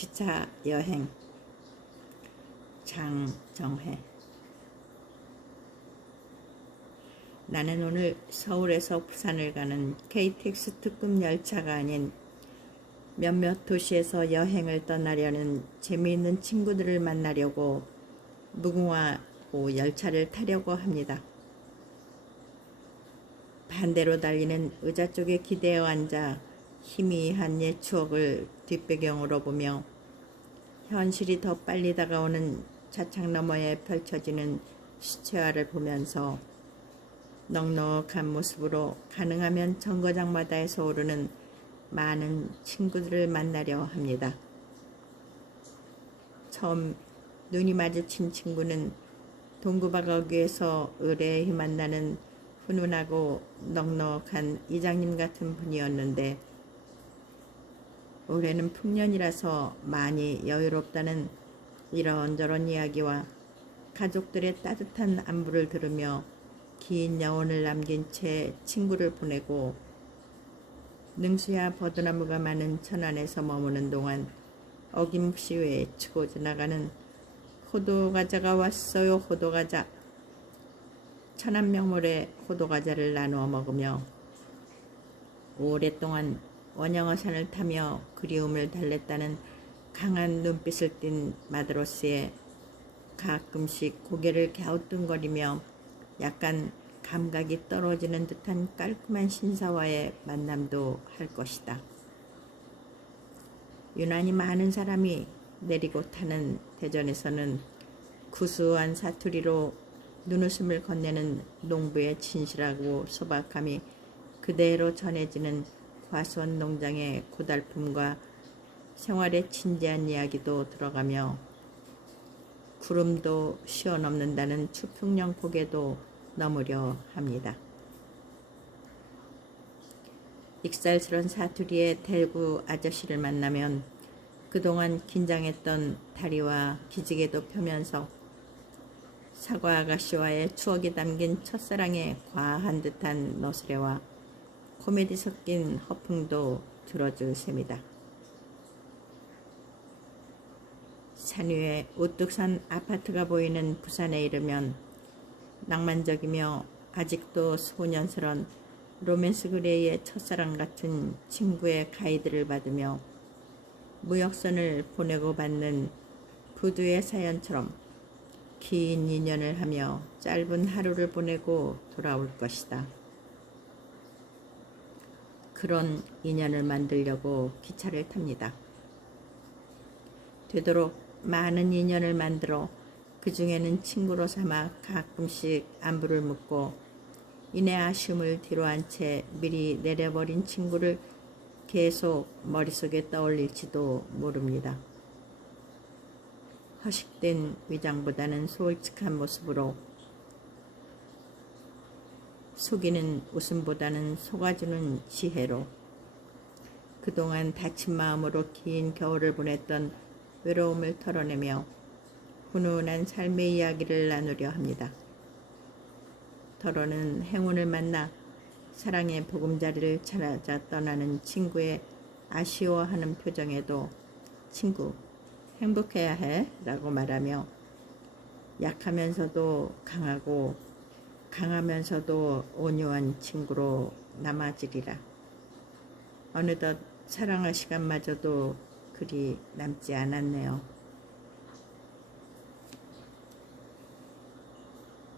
기차 여행 장정혜 나는 오늘 서울에서 부산을 가는 KTX 특급 열차가 아닌 몇몇 도시에서 여행을 떠나려는 재미있는 친구들을 만나려고 무궁화호 열차를 타려고 합니다. 반대로 달리는 의자 쪽에 기대어 앉아 희미한 옛 추억을 뒷배경으로 보며 현실이 더 빨리 다가오는 차창 너머에 펼쳐지는 시체화를 보면서 넉넉한 모습으로 가능하면 정거장마다에서 오르는 많은 친구들을 만나려 합니다. 처음 눈이 마주친 친구는 동구바거기에서 의뢰히 만나는 훈훈하고 넉넉한 이장님 같은 분이었는데 올해는 풍년이라서 많이 여유롭다는 이런저런 이야기와 가족들의 따뜻한 안부를 들으며 긴 여운을 남긴 채 친구를 보내고 능수야 버드나무가 많은 천안에서 머무는 동안 어김없이 외치고 지나가는 호두과자가 왔어요 호두과자. 천안 명물의 호두과자를 나누어 먹으며 오랫동안 원영어산을 타며 그리움을 달랬다는 강한 눈빛을 띤 마드로스에 가끔씩 고개를 갸우뚱거리며 약간 감각이 떨어지는 듯한 깔끔한 신사와의 만남도 할 것이다. 유난히 많은 사람이 내리고 타는 대전에서는 구수한 사투리로 눈웃음을 건네는 농부의 진실하고 소박함이 그대로 전해지는 과수원 농장의 고달픔과 생활의 진지한 이야기도 들어가며 구름도 쉬어넘는다는 추풍령 폭에도 넘으려 합니다. 익살스런 사투리의 대구 아저씨를 만나면 그동안 긴장했던 다리와 기지개도 펴면서 사과 아가씨와의 추억이 담긴 첫사랑의 과한 듯한 너스레와 코미디 섞인 허풍도 들어줄 셈이다. 산 위에 우뚝 산 아파트가 보이는 부산에 이르면 낭만적이며 아직도 소년스런 로맨스 그레이의 첫사랑 같은 친구의 가이드를 받으며 무역선을 보내고 받는 부두의 사연처럼 긴 인연을 하며 짧은 하루를 보내고 돌아올 것이다. 그런 인연을 만들려고 기차를 탑니다. 되도록 많은 인연을 만들어 그 중에는 친구로 삼아 가끔씩 안부를 묻고 이내 아쉬움을 뒤로 한 채 미리 내려버린 친구를 계속 머릿속에 떠올릴지도 모릅니다. 허식된 위장보다는 솔직한 모습으로 속이는 웃음보다는 속아주는 지혜로 그동안 다친 마음으로 긴 겨울을 보냈던 외로움을 털어내며 훈훈한 삶의 이야기를 나누려 합니다. 더러는 행운을 만나 사랑의 보금자리를 찾아 떠나는 친구의 아쉬워하는 표정에도 친구 행복해야 해 라고 말하며 약하면서도 강하고 강하면서도 온유한 친구로 남아지리라. 어느덧 사랑할 시간마저도 그리 남지 않았네요.